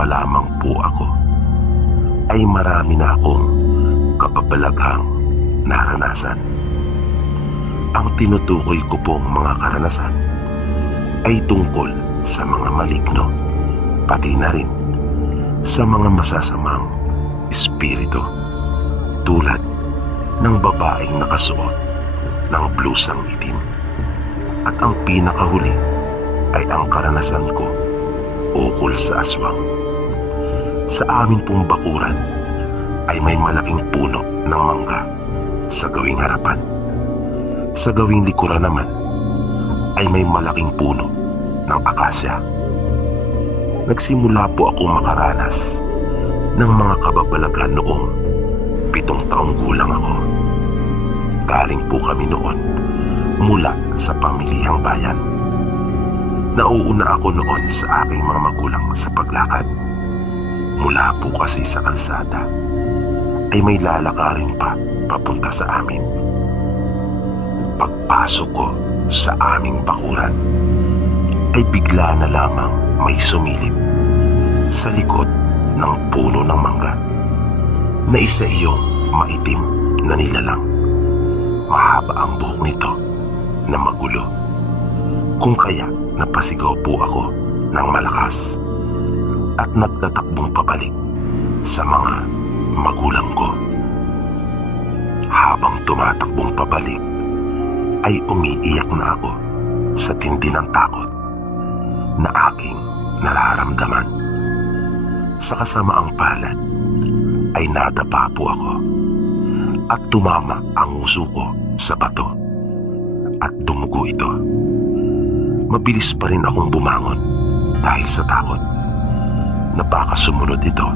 pa lamang po ako, ay marami na akong kababalaghang naranasan. Ang tinutukoy ko pong mga karanasan ay tungkol sa mga maligno, pati na rin sa mga masasamang espiritu, tulad ng babaeng nakasuot ng blusang itim. At ang pinakahuli ay ang karanasan ko ukol sa aswang. Sa amin pong bakuran ay may malaking puno ng mangga sa gawing harapan. Sa gawing likuran naman ay may malaking puno ng akasya. Nagsimula po akong makaranas ng mga kababalaghan noong 7 taong gulang ako. Galing po kami noon mula sa pamilihang bayan. Nauuna ako noon sa aking mga magulang sa paglakad. Mula po kasi sa kalsada ay may lalakarin pa papunta sa amin. Pagpasok ko sa aming bakuran ay bigla na lamang may sumilip sa likod ng puno ng mangga na isa iyong maitim na nilalang. Mahaba ang buhok nito na magulo, kung kaya napasigaw po ako ng malakas at nagtatakbong pabalik sa mga magulang ko. Habang tumatakbong pabalik ay umiiyak na ako sa tindi ng takot na aking nararamdaman. Sa kasamaang palad ay nadapa po ako at tumama ang uso ko sa bato at dumugo ito. Mabilis pa rin akong bumangon dahil sa takot na baka sumunod ito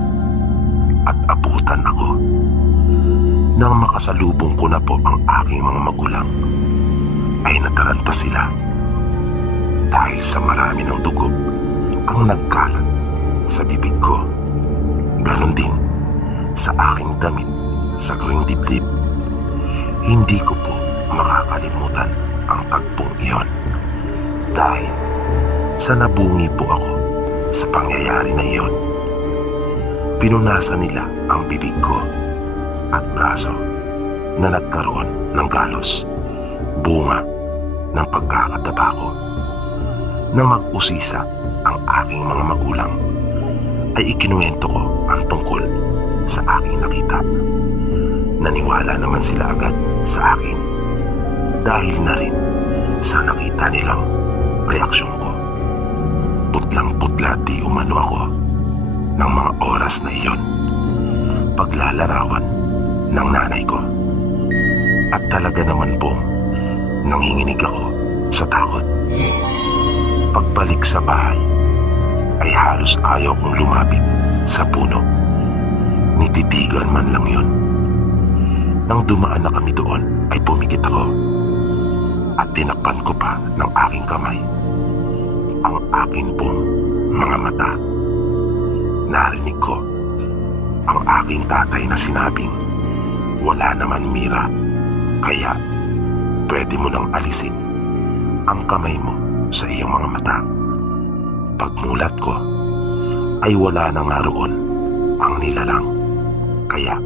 at abutan ako. Nang makasalubong ko na po ang aking mga magulang ay nataranta sila dahil sa marami ng dugo ang nagkalat sa bibig ko. Ganon din sa aking damit sa gawing dibdib. Hindi ko po makakalimutan ang tagpong iyon dahil sa nabungi po ako sa pangyayari na iyon. Pinunasan nila ang bibig ko at braso na nagkaroon ng galos, bunga ng pagkakataba ko. Nang mag-usisa ang aking mga magulang ay ikinuwento ko ang tungkol sa aking nakita. Naniwala naman sila agad sa akin dahil na rin sa nakita nilang reaksyon ko. Putlang-putla di umano ako ng mga oras na iyon, paglalarawan ng nanay ko. At talaga naman po nanginginig ako sa takot. Pagbalik sa bahay ay halos ayaw kong lumapit sa puno. Nititigan man lang yun. Nang dumaan na kami doon ay pumikit ako at tinakpan ko pa ng aking kamay ang akin pong mga mata. Narinig ko ang aking tatay na sinabing wala naman mira, kaya pwede mo nang alisin ang kamay mo sa iyong mga mata. Pagmulat ko ay wala na nga roon ang nilalang, kaya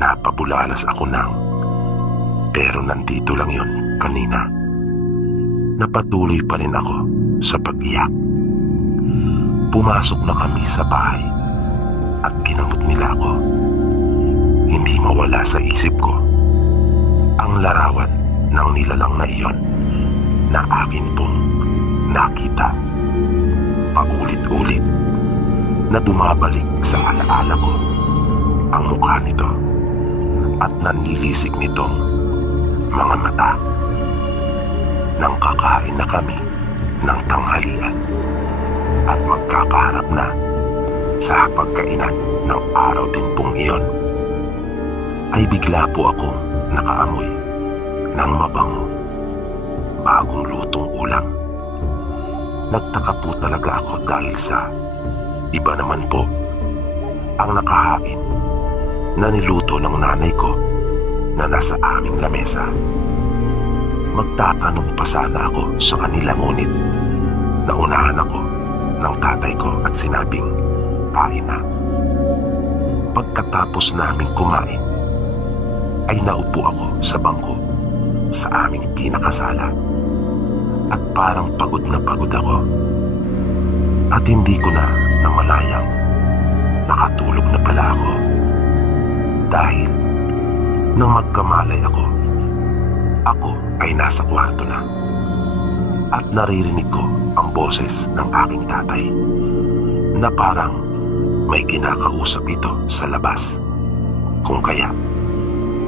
napabulalas ako pero nandito lang yon kanina. Napatuloy pa rin ako sa pag-iyak. Pumasok na kami sa bahay at ginamot nila ako. Hindi mawala sa isip ko ang larawan ng nilalang na iyon na akin pong nakita. Paulit-ulit na bumabalik sa alaala ko ang mukha nito at nanlilisik nitong mga mata. Nang kakain na kami ng tanghalian at magkakaharap na sa pagkainan ng araw din pong iyon, ay bigla po akong nakaamoy ng mabango, bagong lutong ulam. Nagtaka po talaga ako dahil sa iba naman po ang nakahain na niluto ng nanay ko na nasa aming lamesa. Magtatanong pa sana ako sa kanila, ngunit naunahan ako ng tatay ko at sinabing kakain na. Pagkatapos naming kumain, ay naupo ako sa bangko sa aming pinakasala at parang pagod na pagod ako. At hindi ko na namalayang nakatulog na pala ako dahil nang magkamalay ako ay nasa kwarto na at naririnig ko ang boses ng aking tatay na parang may kinakausap ito sa labas. Kung kaya,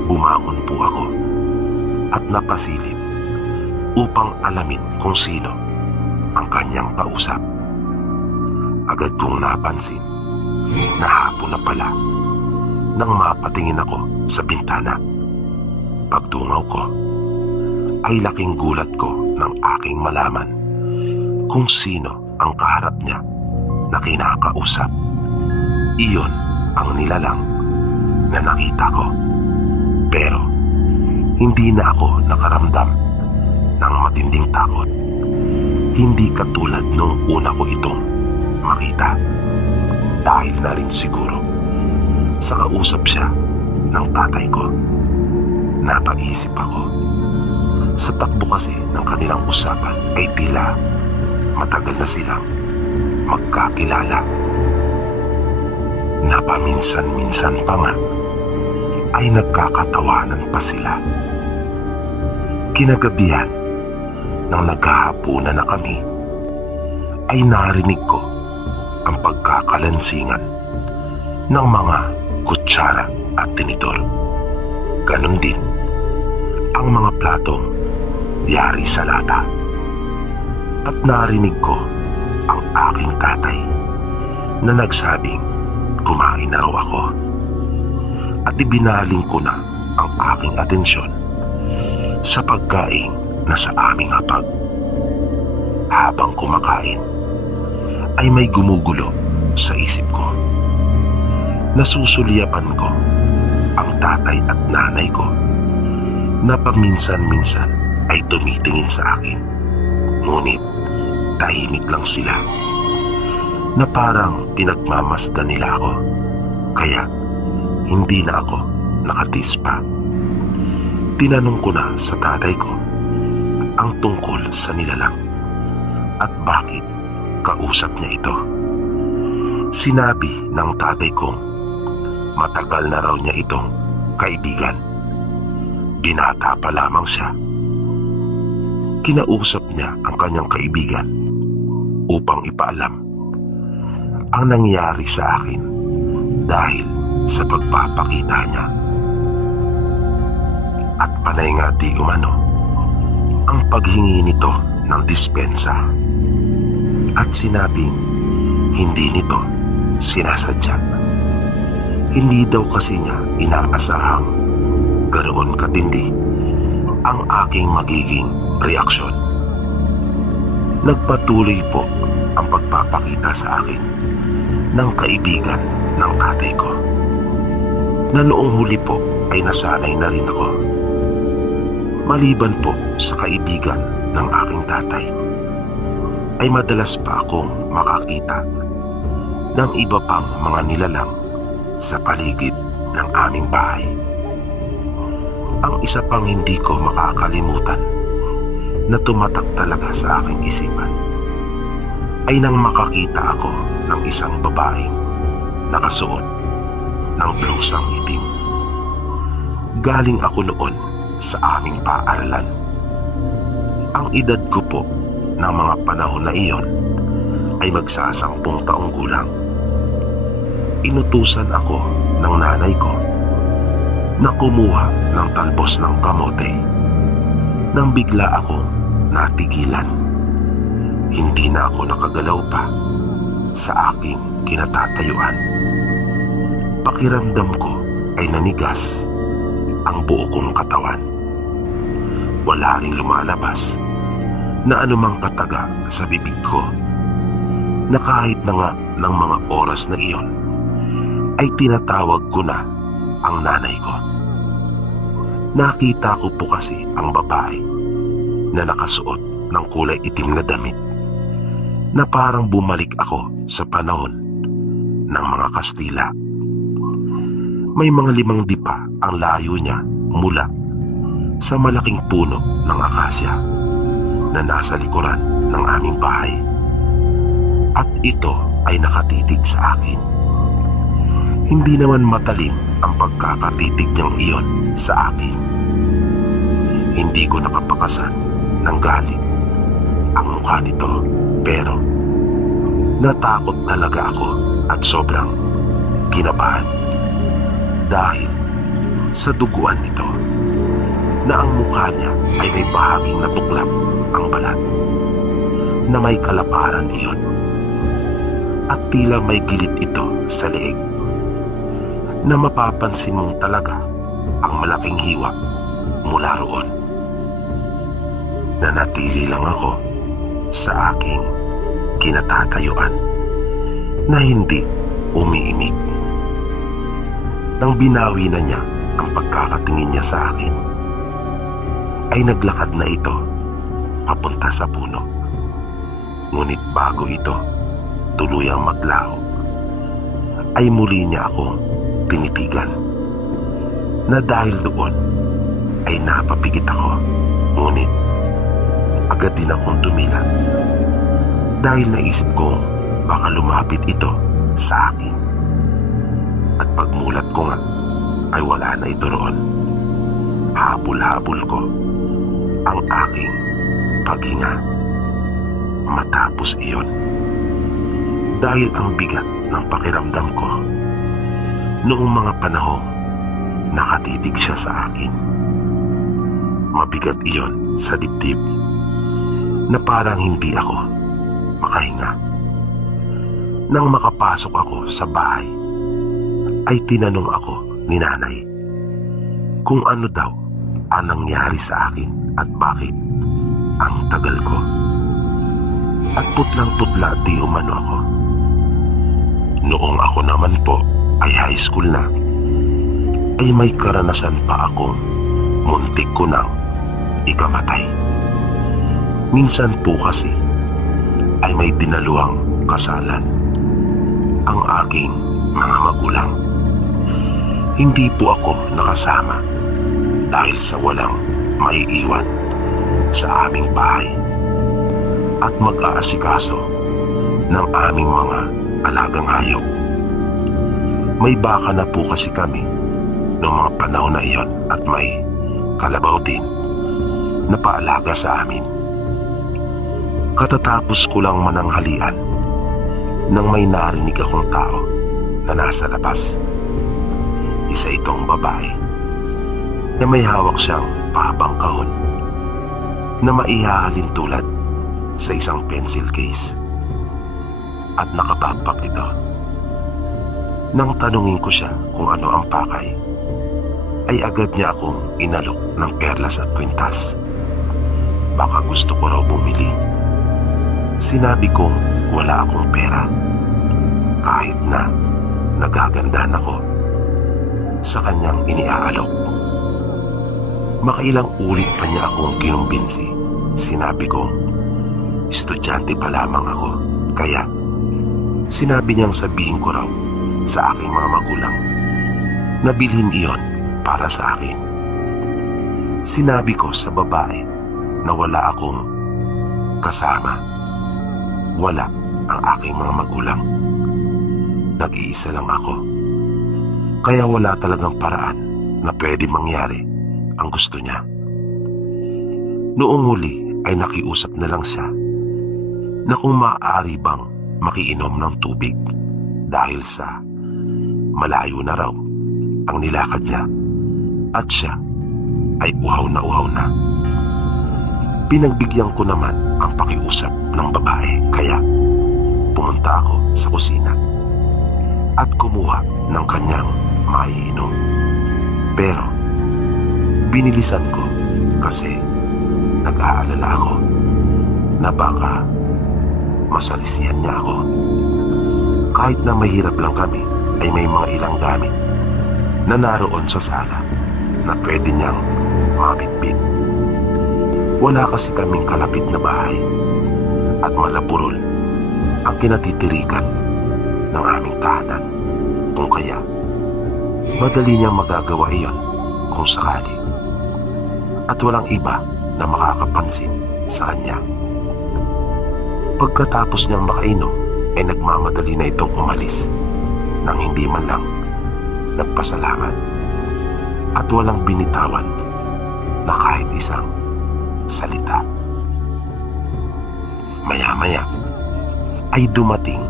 bumangon po ako at napasilip upang alamin kung sino ang kanyang kausap. Agad kong napansin na hapon na pala nang mapatingin ako sa bintana. Pagtungaw ko, ay laking gulat ko nang aking malaman kung sino ang kaharap niya na kinakausap. Iyon ang nilalang na nakita ko. Pero hindi na ako nakaramdam ng matinding takot. Hindi katulad nung una ko itong makita. Dahil na rin siguro sa kausap siya ng tatay ko. Napaisip ako. Sa takbo kasi ng kanilang usapan ay tila matagal na silang magkakilala. Napaminsan-minsan pa nga ay nagkakatawanan pa sila. Kinagabihan nang naghahapunan na kami ay narinig ko ang pagkakalansingan ng mga kutsara at tinidor. Ganon din ang mga platong yari sa lata. At narinig ko ang aking tatay na nagsabing kumain na raw ako. At ibinaling ko na ang aking atensyon sa pagkain na sa aming hapag. Habang kumakain ay may gumugulo sa isip ko. Nasusulyapan ko ang tatay at nanay ko na paminsan-minsan ay tumitingin sa akin. Ngunit tahimik lang sila na parang pinagmamasdan nila ako. Kaya hindi na ako nakatis pa. Tinanong ko na sa tatay ko ang tungkol sa nilalang at bakit kausap niya ito. Sinabi ng tatay kong matagal na raw niya itong kaibigan. Binata pa lamang siya. Kinausap niya ang kanyang kaibigan upang ipaalam ang nangyari sa akin dahil sa pagpapakita niya. At panay nga di umano ang paghingi nito ng dispensa. At sinabing hindi nito sinasadya. Hindi daw kasi niya inaasahang ganoon katindi ang aking magiging reaksyon. Nagpatuloy po ang pagpapakita sa akin ng kaibigan ng tatay ko na noong huli po ay nasanay na rin ako. Maliban po sa kaibigan ng aking tatay ay madalas pa akong makakita ng iba pang mga nilalang sa paligid ng aming bahay. Ang isa pang hindi ko makakalimutan na tumatak talaga sa aking isipan ay nang makakita ako ng isang babaeng nakasuot ng blusang itim. Galing ako noon sa aming paaralan. Ang edad ko po ng mga panahon na iyon ay magsasampung taong gulang. Inutusan ako ng nanay ko na kumuha ng talbos ng kamote nang bigla akong natigilan. Hindi na ako nakagalaw pa sa aking kinatatayuan. Pakiramdam ko ay nanigas ang buo kong katawan. Wala ring lumalabas na anumang kataga sa bibig ko na kahit na nga ng mga oras na iyon ay tinatawag ko na ang nanay ko. Nakita ko po kasi ang babae na nakasuot ng kulay itim na damit na parang bumalik ako sa panahon ng mga Kastila. May mga 5 dipa ang layo niya mula sa malaking puno ng akasya na nasa likuran ng aming bahay. At ito ay nakatitig sa akin. Hindi naman matalim ang pagkakatitig niyang iyon sa akin. Hindi ko napapakasan ng galit ang mukha nito, pero natakot talaga ako at sobrang kinabahan dahil sa duguan nito na ang mukha niya ay may bahaging natuklap ang balat na may kalaparan iyon at tila may gilid ito sa leeg na mapapansin mong talaga ang malaking hiwa mula roon. Nanatili lang ako sa aking kinatatayuan na hindi umiimik. Nang binawi na niya ang pagkakatingin niya sa akin, ay naglakad na ito papunta sa puno. Ngunit bago ito tuluyang maglaho, ay muli niya akong tinitigan na dahil doon ay napapigit ako. Ngunit agad din akong tumilat dahil naisip kong baka lumapit ito sa akin. At pagmulat ko nga ay wala na ito roon. Habol-habol ko ang aking paghinga matapos iyon dahil ang bigat ng pakiramdam ko noong mga panahong nakatitig siya sa akin. Mabigat iyon sa dibdib na parang hindi ako makahinga. Nang makapasok ako sa bahay, ay tinanong ako ni nanay kung ano daw ang nangyari sa akin at bakit ang tagal ko. At putlang-putla di umano ako. Noong ako naman po ay high school na, ay may karanasan pa akong muntik ko nang ikamatay. Minsan po kasi ay may dinaluang kasalan ang aking mga magulang. Hindi po ako nakasama dahil sa walang maiiwan sa aming bahay at mag-aasikaso ng aming mga alagang hayop. May baka na po kasi kami noong mga panahon na iyon at may kalabaw din na paalaga sa amin. Katatapos ko lang mananghalian nang may narinig akong tao na nasa labas. Isa itong babae na may hawak siyang pahabang kahon na maihahalin tulad sa isang pencil case at nakabagpak ito. Nang tanungin ko siya kung ano ang pakay, ay agad niya akong inalok ng perlas at kwintas. Baka gusto ko raw bumili. Sinabi kong wala akong pera kahit na nagagandahan ako sa kanyang iniaalok. Makailang ulit pa niya akong kinumbinsi. Sinabi kong estudyante pa lamang ako, kaya sinabi niyang sabihin ko raw sa aking mga magulang na bilhin iyon para sa akin. Sinabi ko sa babae na wala akong kasama. Wala ang aking mga magulang. Nag-iisa lang ako. Kaya wala talagang paraan na pwede mangyari ang gusto niya. Noong huli ay nakiusap na lang siya na kung maaari bang makiinom ng tubig dahil sa malayo na raw ang nilakad niya at siya ay uhaw na. Pinagbigyan ko naman ang pakiusap ng babae, kaya pumunta ako sa kusina at kumuha ng kanyang maiinom. Pero binilisan ko kasi nag-aalala ako na baka masalisihan niya ako. Kahit na mahirap lang kami, ay may mga ilang gamit na naroon sa sala na pwede niyang mabitbit. Wala kasi kaming kalapit na bahay at malapurol ang kinatitirikan ng aming tahanan. Kung kaya, madali niyang magagawa iyon kung sakali. At walang iba na makakapansin sa kanya. Pagkatapos niyang makainom, ay nagmamadali na itong umalis nang hindi man lang nagpasalamat at walang binitawan na kahit isang salita. Maya-maya ay dumating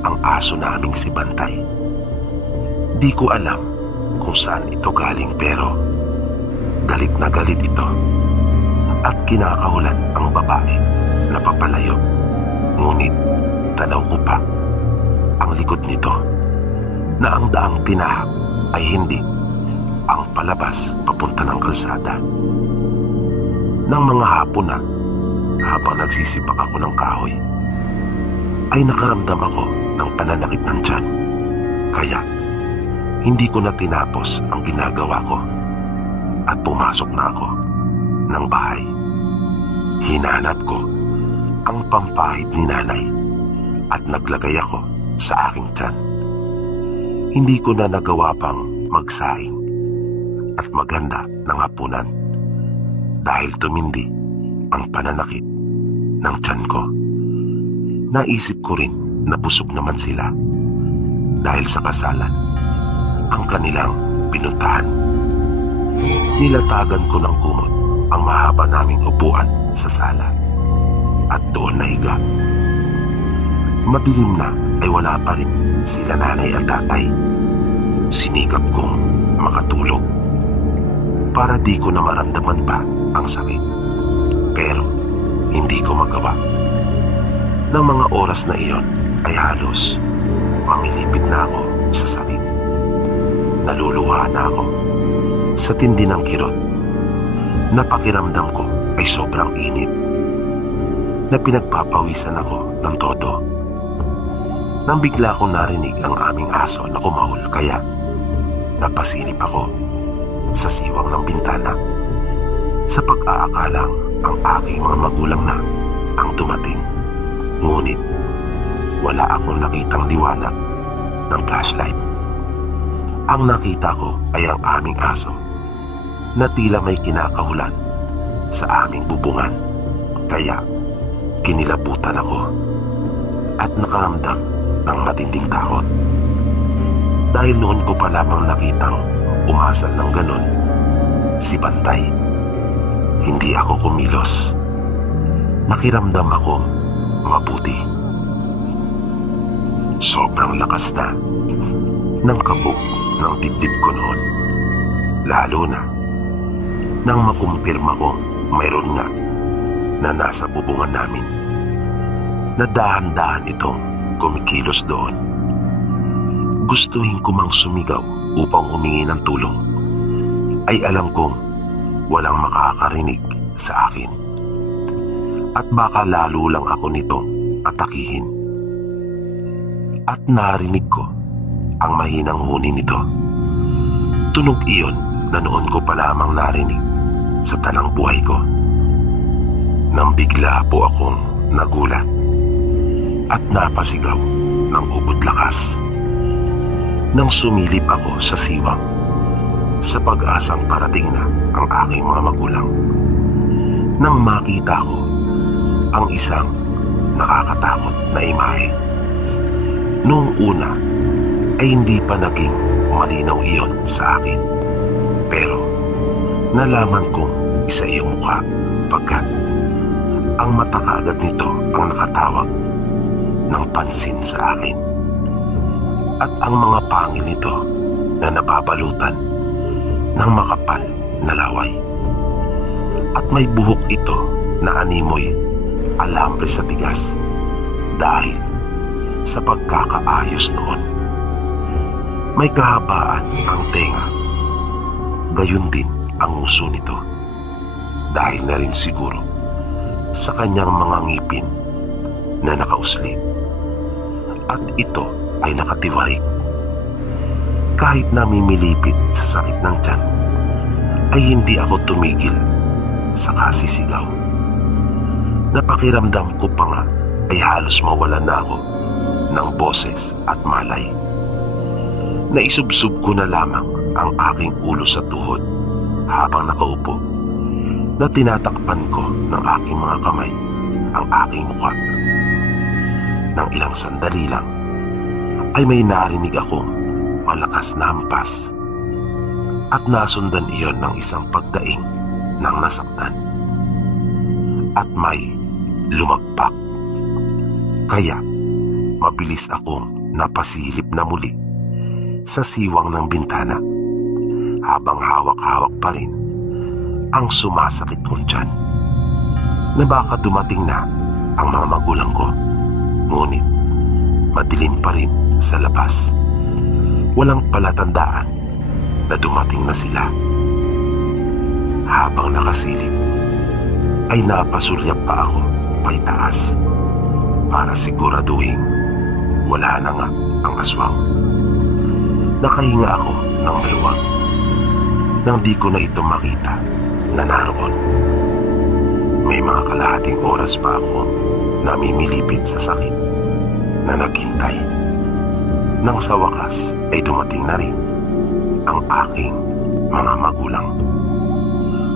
ang aso naming si Bantay. Di ko alam kung saan ito galing pero galit na galit ito at kinakahulan ang babae na papalayo. Ngunit tanaw ko pa ang likod nito na ang daang tinahak ay hindi ang palabas papunta ng kalsada. Nang mga hapon na, habang nagsisibak ako ng kahoy, ay nakaramdam ako ng pananakit ng tiyan. Kaya hindi ko na tinapos ang ginagawa ko at pumasok na ako ng bahay. Hinanap ko ang pampahid ni nanay at naglagay ako sa aking tiyan. Hindi ko na nagawa pang magsaing at maghanda ng hapunan dahil tumindi ang pananakit ng tiyan ko. Naisip ko rin na busog naman sila dahil sa kasalan ang kanilang pinuntahan. Nilatagan ko ng kumot ang mahaba naming upuan sa sala at doon nahiga. Madilim na ay wala pa rin sila nanay at tatay. Sinikap kong makatulog para di ko na maramdaman pa ang sakit. Pero hindi ko magawa. Nang mga oras na iyon ay halos mamilipit na ako sa sakit. Naluluha na ako sa tindi ng kirot. Napakiramdam ko ay sobrang init na pinagpapawisan ako ng todo. Nang bigla kong narinig ang aming aso na kumahol kaya napasilip ako sa siwang ng bintana sa pag-aakalang ang aking mga magulang na ang dumating. Ngunit wala akong nakitang liwanag ng flashlight. Ang nakita ko ay ang aming aso na tila may kinakahulan sa aming bubungan. Kaya kinilabutan ako at nakaramdam ng matinding takot. Dahil noon ko pa lamang nakitang umasal ng ganon si Bantay. Hindi ako kumilos. Nakiramdam akong mabuti. Sobrang lakas na ng kabog ng dibdib ko noon. Lalo na nang makumpirma kong mayroon nga na nasa bubungan namin na dahan-dahan itong kumikilos doon. Gustuhin ko mang sumigaw upang humingi ng tulong ay alam kong walang makakarinig sa akin at baka lalo lang ako nitong atakihin. At narinig ko ang mahinang huni nito. Tunog iyon na noon ko pa lamang narinig sa tanang buhay ko. Nang bigla po akong nagulat at napasigaw ng ubod lakas. Nang sumilip ako sa siwang sa pag-asang parating na ang aking mga magulang. Nang makita ko ang isang nakakatakot na imahe. Noong una ay hindi pa naging malinaw iyon sa akin. Pero nalaman kong isa iyong mukha pagkat ang mata kaagad nito ang nakatawag ng pansin sa akin. At ang mga pangil nito na nababalutan ng makapal na laway. At may buhok ito na animoy alambre sa tigas dahil sa pagkakaayos noon. May kahabaan ang tenga, gayon din ang uso nito dahil na rin siguro sa kanyang mga ngipin na nakauslit at ito ay nakatiwarik. Kahit namimilipit sa sakit ng tiyan ay hindi ako tumigil sa kasisigaw. Napakiramdam ko pa nga ay halos mawalan na ako ng boses at malay. Naisubsub ko na lamang ang aking ulo sa tuhod habang nakaupo na tinatakpan ko ng aking mga kamay ang aking mukha. Nang ilang sandali lang ay may narinig akong malakas na hampas at nasundan iyon ng isang pagdaing ng nasaktan at may lumagpak. Kaya mabilis akong napasilip na muli sa siwang ng bintana habang hawak-hawak pa rin ang sumasakit kong tiyan na baka dumating na ang mga magulang ko. Ngunit madilim pa rin sa labas. Walang palatandaan na dumating na sila. Habang nakasilip ay napasulyap pa ako paitaas para siguraduhin wala na nga ang aswang. Nakahinga ako ng maluwag nang di ko na ito makita na naroon. May mga kalahating oras pa ako namimilipid sa sakit na naghintay. Nang sa wakas ay dumating na rin ang aking mga magulang.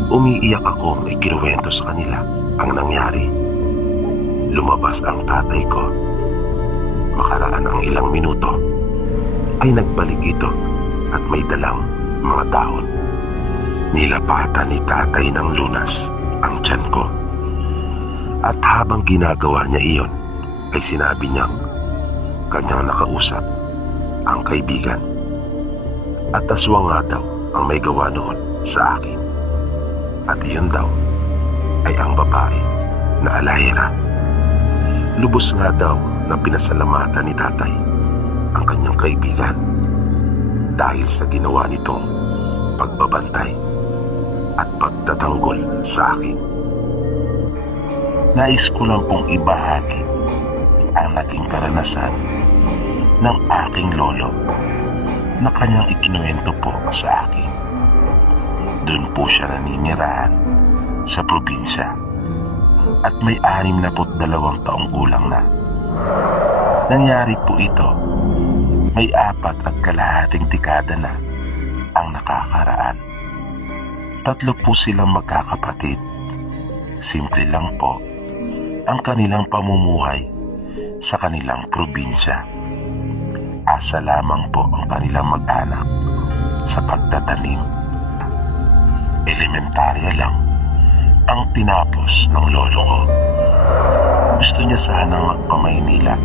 Umiiyak akong ikinuwento sa kanila ang nangyari. Lumabas ang tatay ko. Makaraan ang ilang minuto ay nagbalik ito at may dalang mga dahon. Nilapatan ni tatay ng lunas ang tiyan ko. At habang ginagawa niya iyon ay sinabi niyang kanyang nakausap ang kaibigan at aswang nga daw ang may gawa noon sa akin. At iyon daw ay ang babae na Alayra. Lubos nga daw na pinasalamatan ni tatay ang kanyang kaibigan dahil sa ginawa nitong pagbabantay at pagtatanggol sa akin. Nais ko lang pong ibahagi ang naging karanasan ng aking lolo na kanyang ikinuwento po sa akin. Doon po siya naninirahan sa probinsya at may 62 taong gulang na. Nangyari po ito, may 4.5 dekada na ang nakakaraan. 3 po silang magkakapatid. Simple lang po ang kanilang pamumuhay sa kanilang probinsya. Asa lamang po ang kanilang mag-anak sa pagtatanim. Elementarya lang ang tinapos ng lolo ko. Gusto niya sanang magpa-Maynila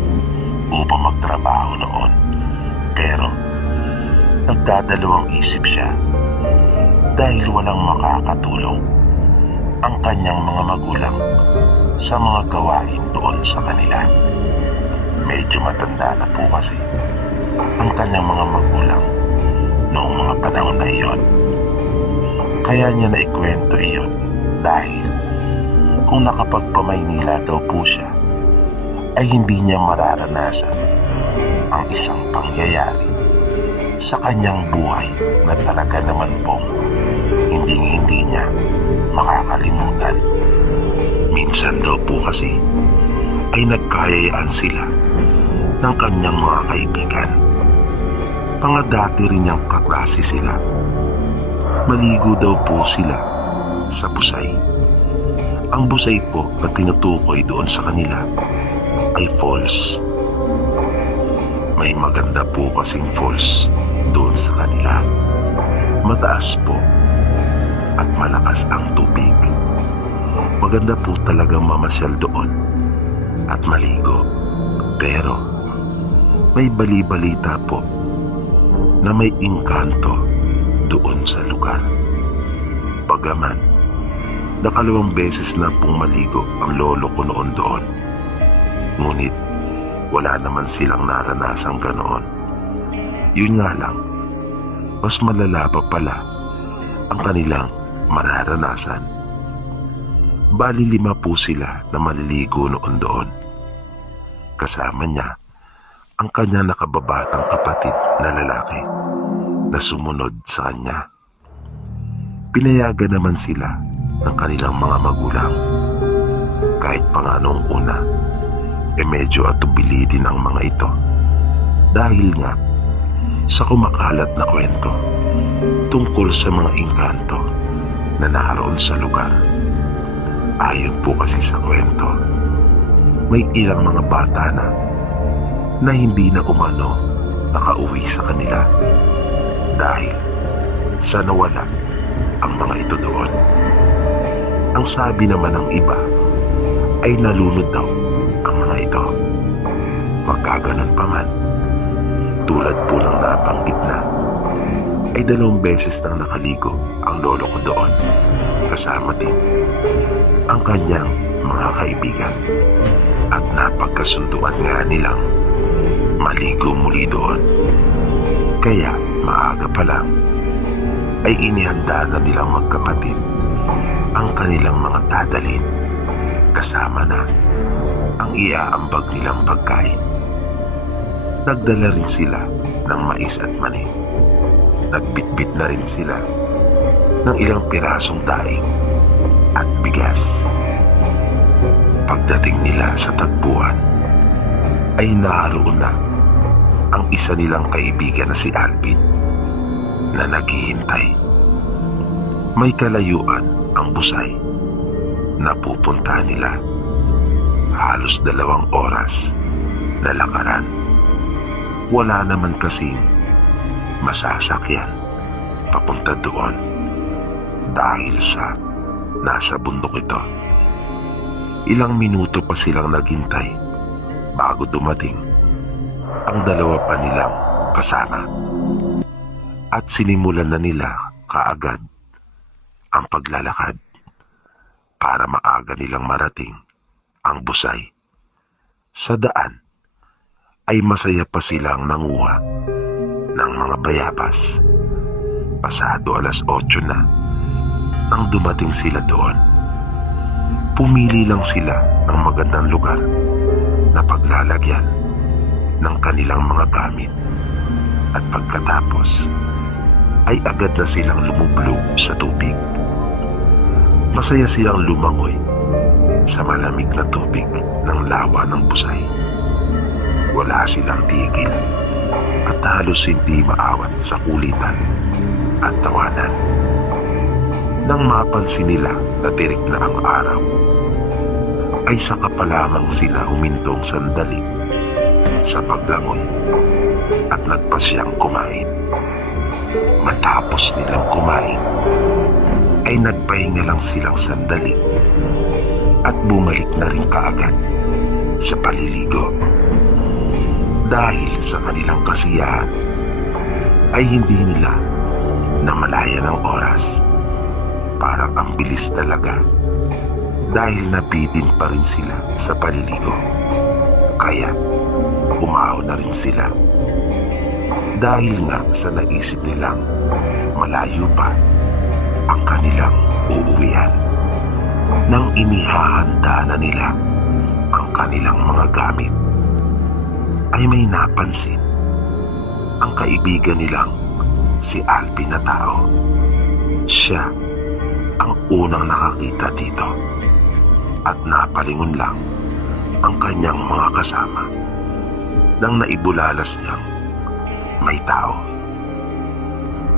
upang magtrabaho noon. Pero nagdadalawang isip siya dahil walang makakatulong ang kanyang mga magulang sa mga gawain doon sa kanila. Medyo matanda na po kasi ang kanyang mga magulang noong mga panahon na iyon. Kaya niya naikwento iyon dahil kung nakapagpa-Maynila daw po siya ay hindi niya mararanasan ang isang pangyayari sa kanyang buhay na talaga naman pong hindi niya makakalimutan. Minsan daw po kasi ay nagkayayaan sila ng kanyang mga kaibigan. Mga dati rin niyang kaklase sila. Maligo daw po sila sa Busay. Ang Busay po na tinutukoy doon sa kanila ay falls. May maganda po kasing falls doon sa kanila. Mataas po at malakas ang tubig. Maganda po talagang mamasyal doon at maligo. Pero may bali-balita po na may engkanto doon sa lugar. Bagaman nakalawang beses na pong maligo ang lolo ko noon doon. Ngunit wala naman silang naranasang ganoon. Yun nga lang, mas malala pa pala ang kanilang mararanasan. Bali 5 po sila na maliligo noon doon. Kasama niya ang kanya nakababatang kapatid na lalaki na sumunod sa kanya. Pinayagan naman sila ng kanilang mga magulang. Kahit pa nga noong una, medyo atubili din ang mga ito dahil nga sa kumakalat na kwento tungkol sa mga engkanto na naroon sa lugar. Ayon po kasi sa kwento, may ilang mga bata na hindi na umano nakauwi sa kanila dahil sa nawala ang mga ito doon. Ang sabi naman ng iba ay nalunod daw ang mga ito. Magkaganon pa man, tulad po ng nabanggit na, ay 2 beses nang nakaligo ang lolo ko doon kasama din ang kanyang mga kaibigan at napagkasunduan nga nilang maligo muli doon. Kaya maaga pa lang ay inihanda na nilang magkapatid ang kanilang mga dadalhin kasama na ang iaambag nilang pagkain. Nagdala rin sila ng mais at mani. Nagbitbit na rin sila ng ilang pirasong daing at bigas. Pagdating nila sa tagpuan ay naroon na ang isa nilang kaibigan na si Alvin na naghihintay. May kalayuan ang busay na pupunta nila. Halos 2 oras na lakaran. Wala naman kasing masasakyan papunta doon dahil sa nasa bundok ito. Ilang minuto pa silang naghintay bago dumating ang 2 pa nilang kasama. At sinimulan na nila kaagad ang paglalakad para maaga nilang marating ang busay. Sa daan ay masaya pa silang nanguha ng mga bayabas. Pasado 8:00 na nang dumating sila doon. Pumili lang sila ng magandang lugar na paglalagyan ng kanilang mga gamit at pagkatapos ay agad na silang lumublog sa tubig. Masaya silang lumangoy sa malamig na tubig ng lawa ng busay. Wala silang tigil at halos hindi maawat sa kulitan at tawanan. Nang mapansin nila na tirik na ang araw, ay saka pa lamang sila humintong sandali sa paglangoy at nagpasyang kumain. Matapos nilang kumain, ay nagpahinga lang silang sandali at bumalik na rin kaagad sa paliligo. Dahil sa kanilang kasiyahan, ay hindi nila namalayan ang oras. Parang ang bilis talaga dahil nabitin pa rin sila sa paliligo. Kaya umahaw na rin sila. Dahil nga sa naisip nilang malayo pa ang kanilang uuwian. Nang inihahanda na nila ang kanilang mga gamit, ay may napansin ang kaibigan nilang si Alvin na tao. Siya ang unang nakakita dito at napalingon lang ang kanyang mga kasama nang naibulalas niyang may tao.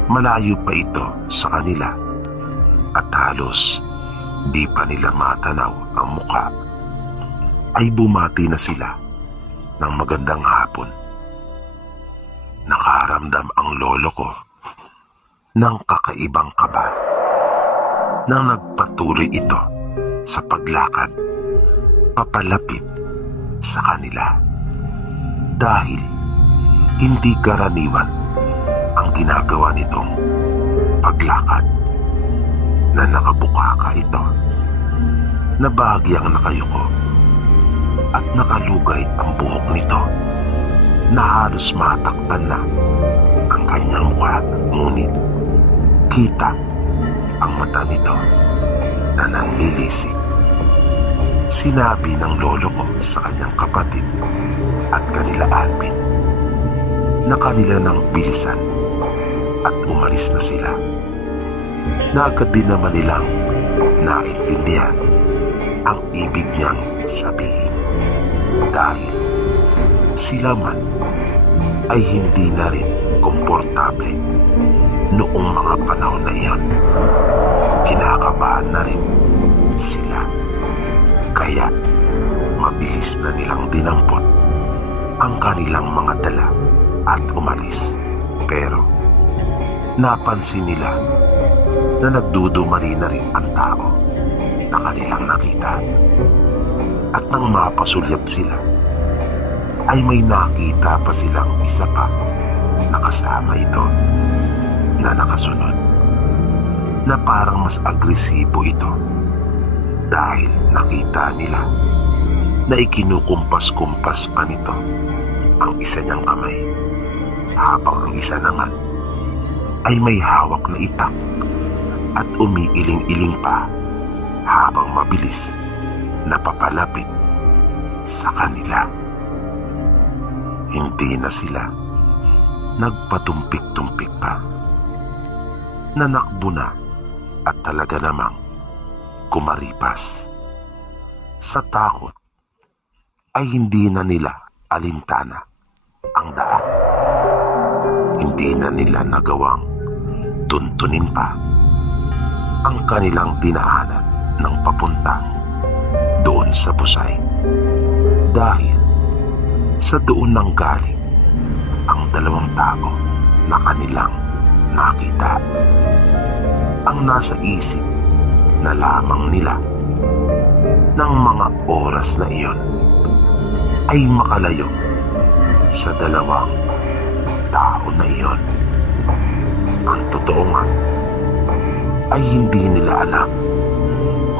Malayo pa ito sa kanila at halos di pa nila matanaw ang muka ay bumati na sila ng magandang hapon. Nakaramdam ang lolo ko ng kakaibang kaba nang nagpatuloy ito sa paglakad papalapit sa kanila dahil hindi karaniwan ang ginagawa nitong paglakad na nakabukaka ito na bahagyang nakayuko at nakalugay ang buhok nito na halos matakpan na ang kanyang mukha, ngunit kita ang mata nito na nanlilisik. Sinabi ng lolo ko sa kanyang kapatid at kanila Alvin na kanila nang bilisan at umalis na sila. Na agad din naman nilang naintindihan ang ibig niyang sabihin. dahil sila man ay hindi na rin komportable noong mga panahon na iyon. Kinakabahan na rin sila, kaya mabilis na nilang dinampot ang kanilang mga dala at umalis. Pero napansin nila na nagdudumali na rin ang tao na kanilang nakita. At nang mapasulyap sila, ay may nakita pa silang isa pa na kasama ito na nakasunod, na parang mas agresibo ito dahil nakita nila na ikinukumpas-kumpas pa nito ang isa niyang kamay, habang ang isa naman ay may hawak na itak at umiiling-iling pa habang mabilis na papalapit sa kanila. Hindi na sila nagpatumpik-tumpik pa. Nanakbo na at talaga namang kumaripas. Sa takot ay hindi na nila alintana ang daan. Hindi na nila nagawang tuntunin pa ang kanilang dinaanan ng papunta doon sa Busay, dahil sa doon nang galing ang dalawang tao na kanilang nakita. Ang nasa isip na lamang nila ng mga oras na iyon ay makalayo sa dalawang tao na iyon. Ang totoo nga ay hindi nila alam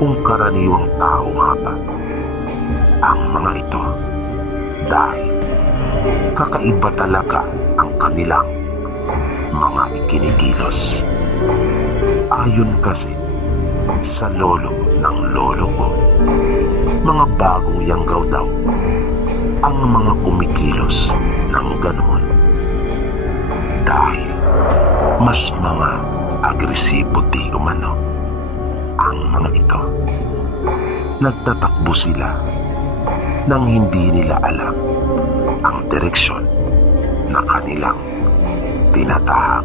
kung karaniwang tao nga ba ang mga ito, dahil kakaiba talaga ang kanilang mga ikinikilos. Ayon kasi sa lolo ng lolo ko, mga bagong yanggaw daw ang mga kumikilos ng ganoon, dahil mas mga agresibo di umano ang mga ito. Nagtatakbo sila nang hindi nila alam ang direksyon na kanilang tinatahak.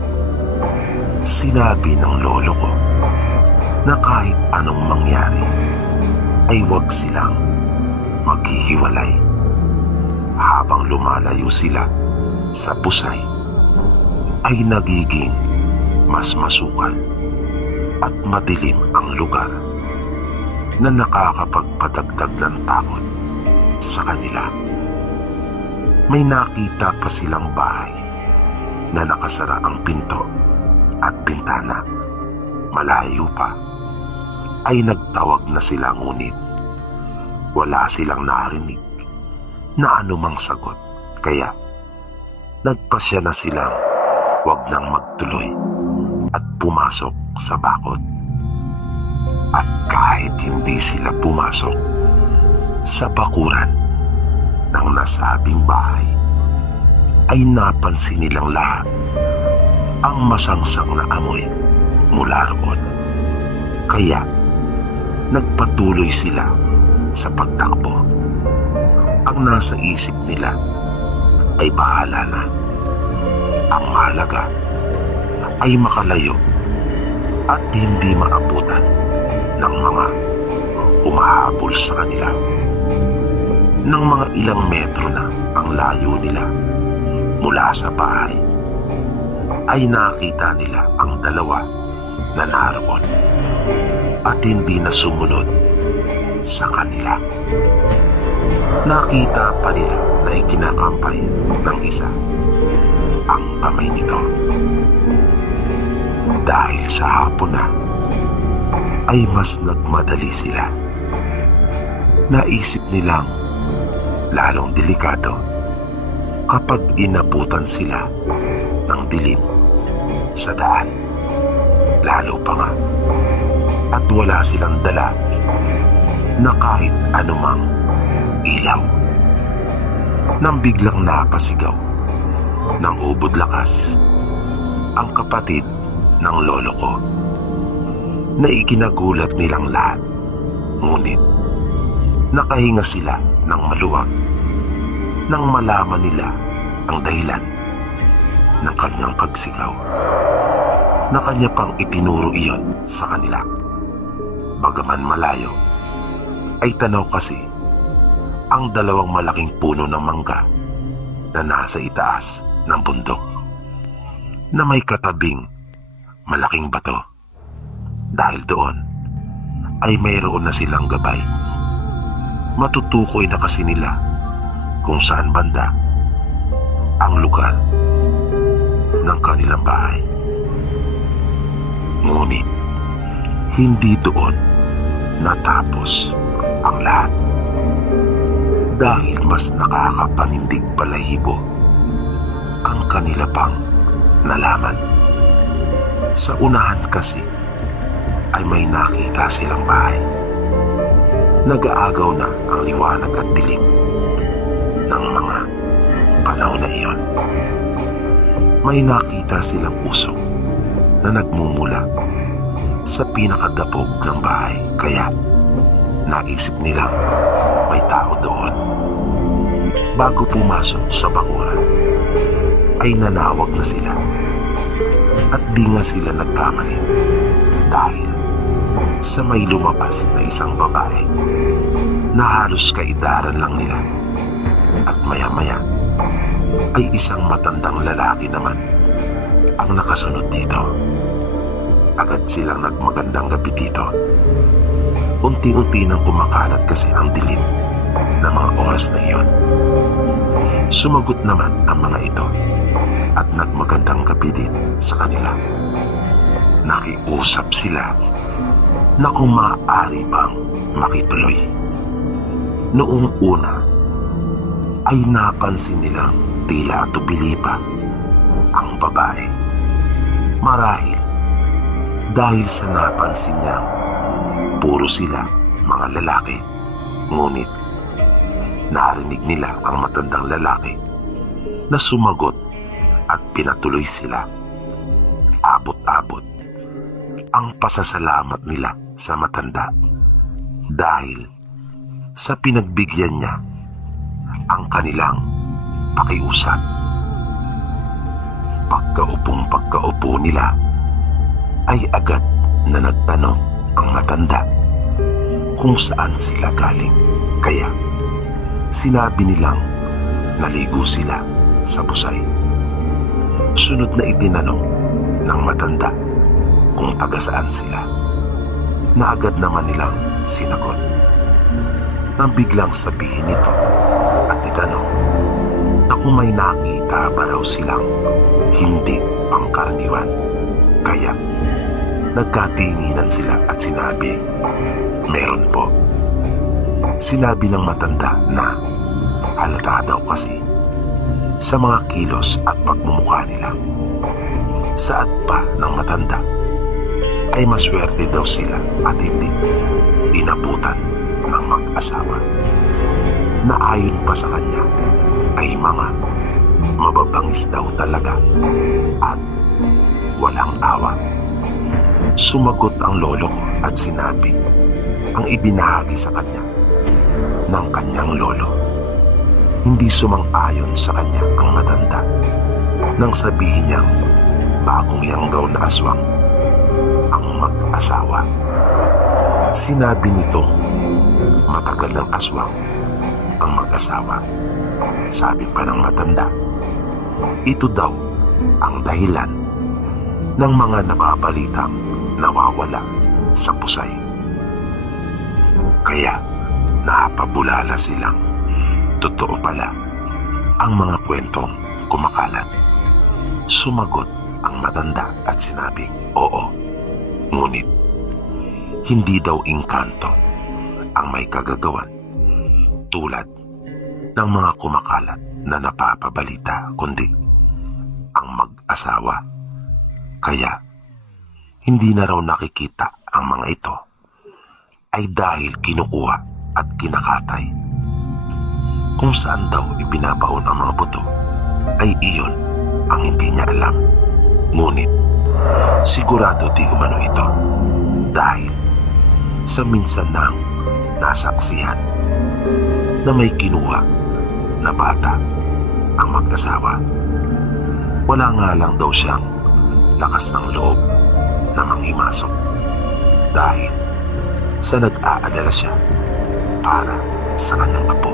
Sinabi ng lolo ko na kahit anong mangyari ay huwag silang maghihiwalay. Habang lumalayo sila sa Busay ay nagiging mas masukal at madilim ang lugar na nakakapagpadagdag ng takot sa kanila. May nakita pa silang bahay na nakasara ang pinto at bintana. Malayo pa ay nagtawag na sila, ngunit wala silang narinig na anumang sagot, kaya nagpasya na silang wag nang magtuloy at pumasok sa bakod. At kahit hindi sila pumasok sa bakuran ng nasabing bahay, ay napansin nilang lahat ang masangsang na amoy mula roon. Kaya nagpatuloy sila sa pagtakbo. Ang nasa isip nila ay bahala na. Ang mahalaga ay makalayo at hindi maabutan ng mga umahabol sa kanila. Nang mga ilang metro na ang layo nila mula sa bahay, ay nakita nila ang dalawa na naroon at hindi na sumunod sa kanila. Nakita pa nila na ikinakampay ng isa ang kamay nito. Dahil sa hapon na, ay mas nagmadali sila. Naisip nilang lalong delikado kapag inabutan sila ng dilim sa daan. Lalo pa nga at wala silang dala na kahit anumang ilaw. Nang biglang napasigaw ng ubod lakas ang kapatid ng lolo ko, na ikinagulat nilang lahat. Ngunit nakahinga sila ng maluwag nang malaman nila ang dahilan ng kanyang pagsigaw, na kanya pang itinuro iyon sa kanila. Bagaman malayo, ay tanaw kasi ang dalawang malaking puno ng mangga na nasa itaas ng bundok, na may katabing malaking bato. Dahil doon ay mayroon na silang gabay. Matutukoy na kasi nila kung saan banda ang lugar ng kanilang bahay. Ngunit hindi doon natapos ang lahat, dahil mas nakakapanindig balahibo ang kanila pang nalaman. Sa unahan kasi ay may nakita silang bahay. Nag-aagaw na ang liwanag at dilim ng mga panahon na iyon. May nakita silang usok na nagmumula sa pinakadapog ng bahay, kaya naisip nilang may tao doon. Bago pumasok sa bakuran ay nanawag na sila, at di nga sila nagkamali, dahil sa may lumabas na isang babae na halos kaidaran lang nila, at maya-maya ay isang matandang lalaki naman ang nakasunod dito. Agad silang nagmagandang gabi dito. Unti-unti nang kumakalat kasi ang dilim ng mga oras na iyon. Sumagot naman ang mga ito at nagmagandang gabi din sa kanila. Nakiusap sila na kung maaari bang makituloy. Noong una ay napansin nilang tila tubili pa ang babae. Marahil dahil sa napansin niyang puro sila mga lalaki, ngunit narinig nila ang matandang lalaki na sumagot at pinatuloy sila. Abot-abot ang pasasalamat nila sa matanda, dahil sa pinagbigyan niya ang kanilang pakiusap. Pagkaupo nila ay agad na nagtanong ang matanda kung saan sila galing. Kaya sinabi nilang naligo sila sa Busay. Sunod na itinanong ng matanda kung taga saan sila, na agad naman nilang sinagot. Nang biglang sabihin nito at itanong na kung may nakita ba raw silang hindi pangkaraniwan. Kaya nagkatinginan sila at sinabi, meron po. Sinabi ng matanda na halata daw kasi sa mga kilos at pagmumukha nila. Saad pa ng matanda ay maswerte daw sila at hindi inabutan ng mag-asawa, na ayon pa sa kanya ay mga mababangis daw talaga at walang awa. Sumagot ang lolo ko at sinabi ang ibinahagi sa kanya ng kanyang lolo. Hindi sumang-ayon sa kanya ang matanda nang sabihin niyang bagong yanggaw na aswang ang mag-asawa. Sinabi nitong matagal ng aswang ang mag-asawa. Sabi pa ng matanda, ito daw ang dahilan ng mga nababalitang nawawala sa Busay. Kaya napabulala silang totoo pala ang mga kwentong kumakalat. Sumagot ang matanda at sinabing oo, ngunit hindi daw engkanto ang may kagagawan tulad ng mga kumakalat na napapabalita, kundi ang mag-asawa. Kaya hindi na raw nakikita ang mga ito ay dahil kinukuha at kinakatay. Kung saan daw ibinabaon ang mga buto ay iyon ang hindi niya alam. Ngunit sigurado di umano ito dahil sa minsan nang nasaksihan na may kinuha na bata ang mag-asawa. Wala nga lang daw siyang lakas ng loob na manghimasok dahil sa nag-aalala siya para sa kanyang apo.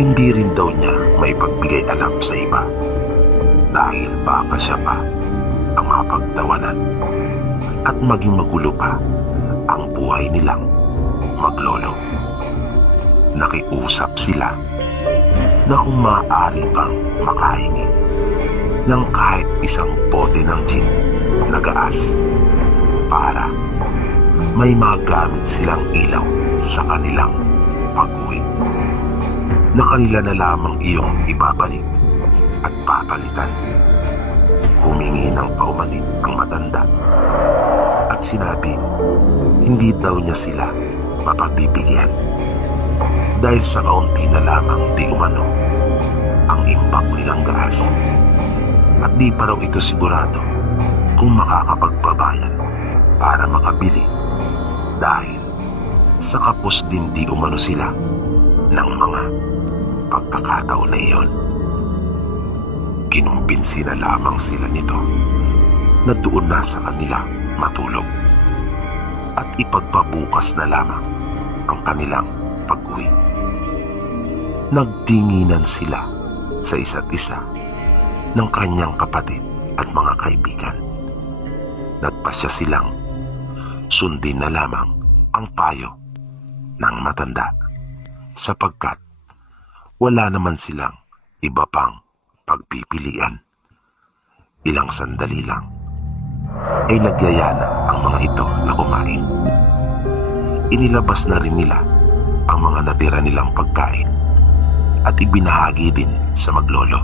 Hindi rin daw niya may pagbigay alam sa iba dahil baka siya pa ang mapagtawanan at maging magulo pa ang buhay nilang maglolo. Nakiusap sila na kung maaari bang makahingi ng kahit isang bote ng gin na gaas para may magamit silang ilaw sa kanilang pag-uwi, na kanila na lamang iyong ibabalik at papalitan. Humingi ng paumanhin ang matanda at sinabi hindi daw niya sila mapagbibigyan dahil sa kaunti na lamang di umano ang imbak nilang gaas at di pa raw ito sigurado kung makakapagpabayan para makabili dahil sa kapos din di umano sila ng mga pagkakataon na iyon. Kinumbinsi na lamang sila nito na doon na sa kanila matulog at ipagpabukas na lamang ang kanilang pag-uwi. Nagtinginan sila sa isa't isa ng kanyang kapatid at mga kaibigan. Nagpasya silang sundin na lamang ang payo ng matanda sapagkat wala naman silang iba pang pagpipilian. Ilang sandali lang ay nagyaya na ang mga ito na kumain. Inilabas na rin nila ang mga natira nilang pagkain at ibinahagi din sa maglolo.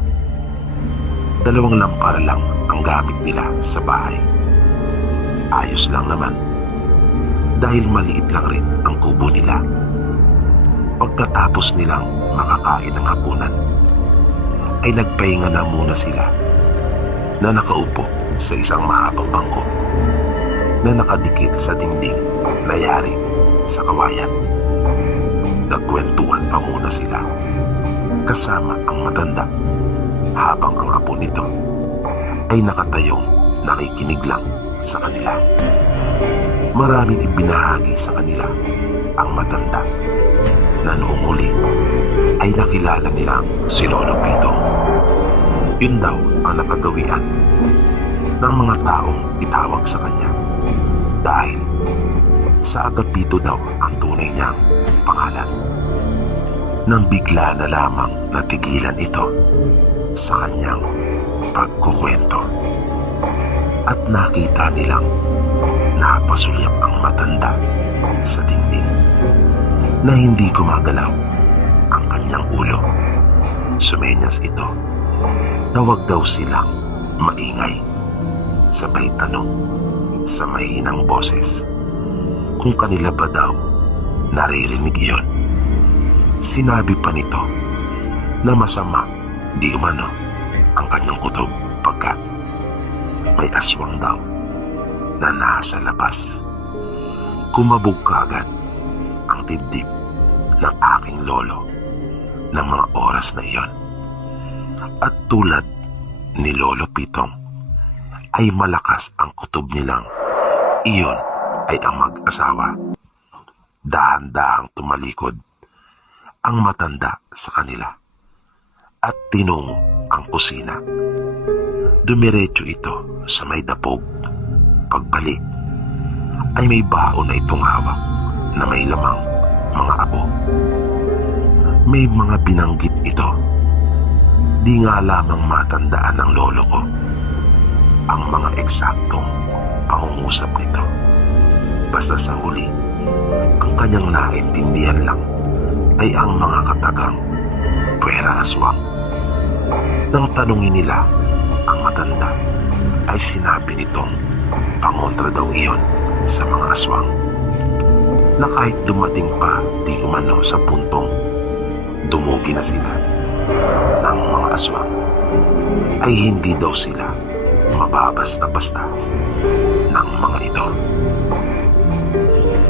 2 lampara lang ang gamit nila sa bahay. Ayos lang naman dahil maliit lang rin ang kubo nila. Pagkatapos nilang makakain ng hapunan ay nagpahinga na muna sila na nakaupo sa isang mahabang bangko na nakadikit sa dingding na yari sa kawayan. Nagkwentuhan pa muna sila kasama ang matanda habang ang apo nito ay nakatayong nakikinig lang sa kanila. Maraming ibinahagi sa kanila ang matanda na noong uli ay nakilala nilang si Lolo Pitong. Yun daw ang nakagawian ng mga taong itawag sa kanya dahil sa Agapito daw ang tunay niyang pangalan. Nang bigla na lamang natigilan ito sa kanyang pagkukwento at nakita nilang napasulyap ang matanda sa dingding na hindi gumagalaw ang kanyang ulo. Sumenyas ito na wag daw silang maingay. Sabay tanong sa mahinang boses kung kanila ba daw naririnig iyon. Sinabi pa nito na masama di umano ang kanyang kutob pagkat may aswang daw na nasa labas. Kumabog kaagad ang dibdib ng aking lolo ng mga oras na iyon. At tulad ni Lolo Pitong ay malakas ang kutob nilang iyon ay ang mag-asawa. Dahan-dahang tumalikod ang matanda sa kanila at tinungo ang kusina. Dumiretso ito sa may dapog. Pagbalik ay may baon na itong hawak na may lamang mga abo. May mga binanggit ito. Di nga lamang matandaan ng lolo ko ang mga eksaktong pangungusap nito. Basta sa huli, ang kanyang naintindihan lang ay ang mga katagang puwera aswang. Nang tanungin nila ang matanda ay sinabi nitong pangontra daw iyon sa mga aswang na kahit dumating pa di umano sa puntong dumugi na sila ng mga aswang ay hindi daw sila mababasta-basta ng mga ito.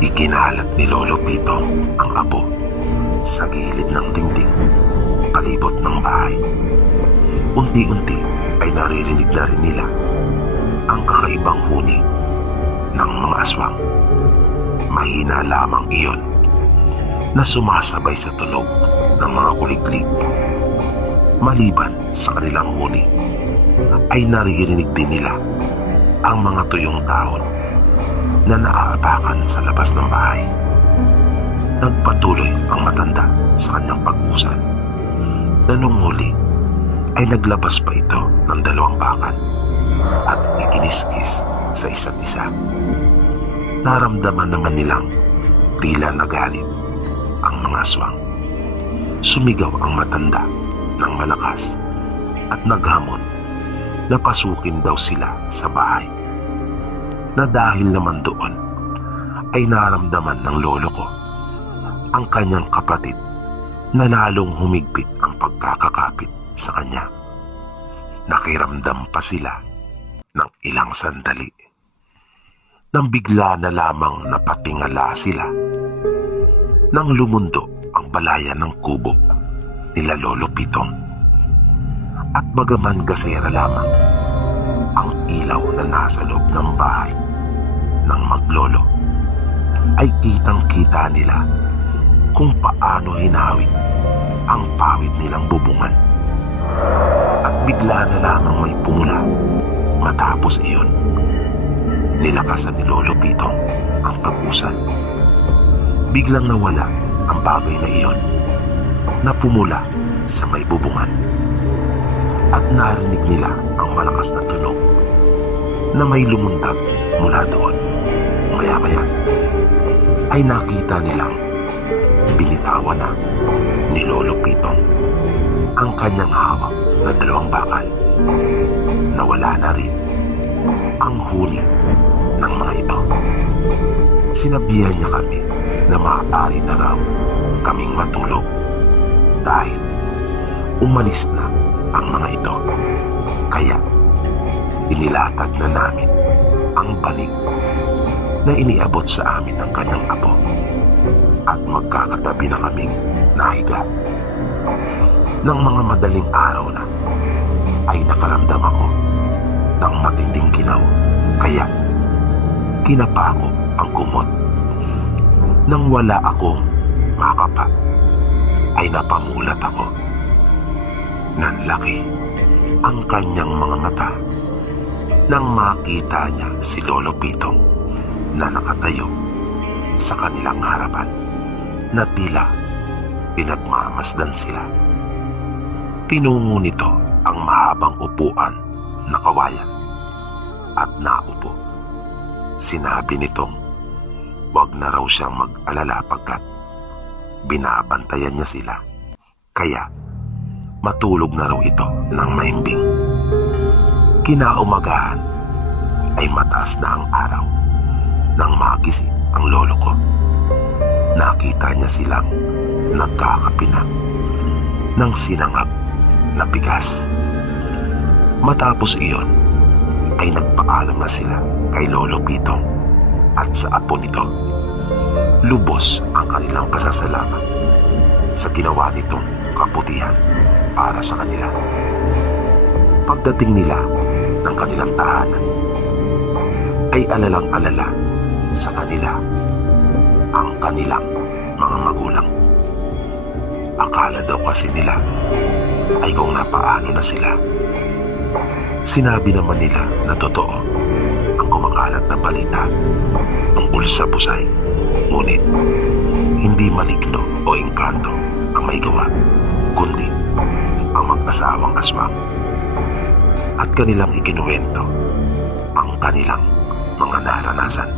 Ikinalat ni Lolo Pitong ang abo sa gilid ng dingding palibot ng bahay. Unti-unti ay naririnig na rin nila ang kakaibang huni ng mga aswang. Mahina lamang iyon na sumasabay sa tunog ng mga kuliglig. Maliban sa kanilang huni, ay naririnig din nila ang mga tuyong dahon na naaapakan sa labas ng bahay. Nagpatuloy ang matanda sa kanyang pag-usal na nung huli ay naglabas pa ito ng 2 bakal at ikiniskis sa isa't isa. Naramdaman naman nilang tila nagalit ang mga aswang. Sumigaw ang matanda ng malakas at naghamon na pasukin daw sila sa bahay. Na dahil naman doon ay naramdaman ng lolo ko ang kanyang kapatid na lalong humigpit ang pagkakakapit sa kanya. Nakiramdam pa sila ng ilang sandali nang bigla na lamang napatingala sila nang lumundo ang balayan ng kubo nila Lolo Pitong. At bagaman gasera lamang ang ilaw na nasa loob ng bahay ng maglolo, ay kitang-kita nila kung paano hinawid ang pawid nilang bubungan. At bigla na lamang may pumula. Matapos iyon, nilakasan ni Lolo Pitong ang pag-usal. Biglang nawala ang bagay na iyon na pumula sa may bubungan. At narinig nila ang malakas na tunog na may lumundag mula doon. Maya-maya ay nakita nilang binitawan na ni Lolo Pitong ang kanyang hawak na 2 bakal. Nawala na rin ang huni ng mga ito. Sinabihan niya kami na maaari na raw kaming matulog dahil umalis na ang mga ito. Kaya inilatag na namin ang banig na iniabot sa amin ng kanyang apo at magkakatabi na kaming nahiga. Nang mga madaling araw na ay nakaramdam ako ng matinding ginaw, kaya kinapa ko ang kumot. Nang wala akong makapa ay napamulat ako. Nanlaki ang kanyang mga mata nang makita niya si Lolo Pitong na nakatayo sa kanilang harapan na tila pinagmamasdan sila. Tinungo nito ang mahabang upuan na kawayan at naupo. Sinabi nitong wag na raw siyang mag-alala pagkat binabantayan niya sila, kaya matulog na raw ito ng mahimbing. Kinaumagahan ay mataas na ang araw nang magising ang lolo ko. Nakita niya silang nagkakapina ng sinangag na bigas. Matapos iyon ay nagpaalam na sila kay Lolo Pitong at sa apo nito. Lubos ang kanilang pasasalamat sa ginawa nitong kabutihan para sa kanila. Pagdating nila ng kanilang tahanan ay alalang-alala sa kanila ang kanilang mga magulang. Akala daw kasi nila ay kung napaano na sila. Sinabi naman nila na totoo ang kumakalat na balita tungkol sa busay, ngunit hindi maligno o engkanto ang may gawa, kundi ang mag-asawang aswang. At kanilang ikinuwento ang kanilang mga naranasan.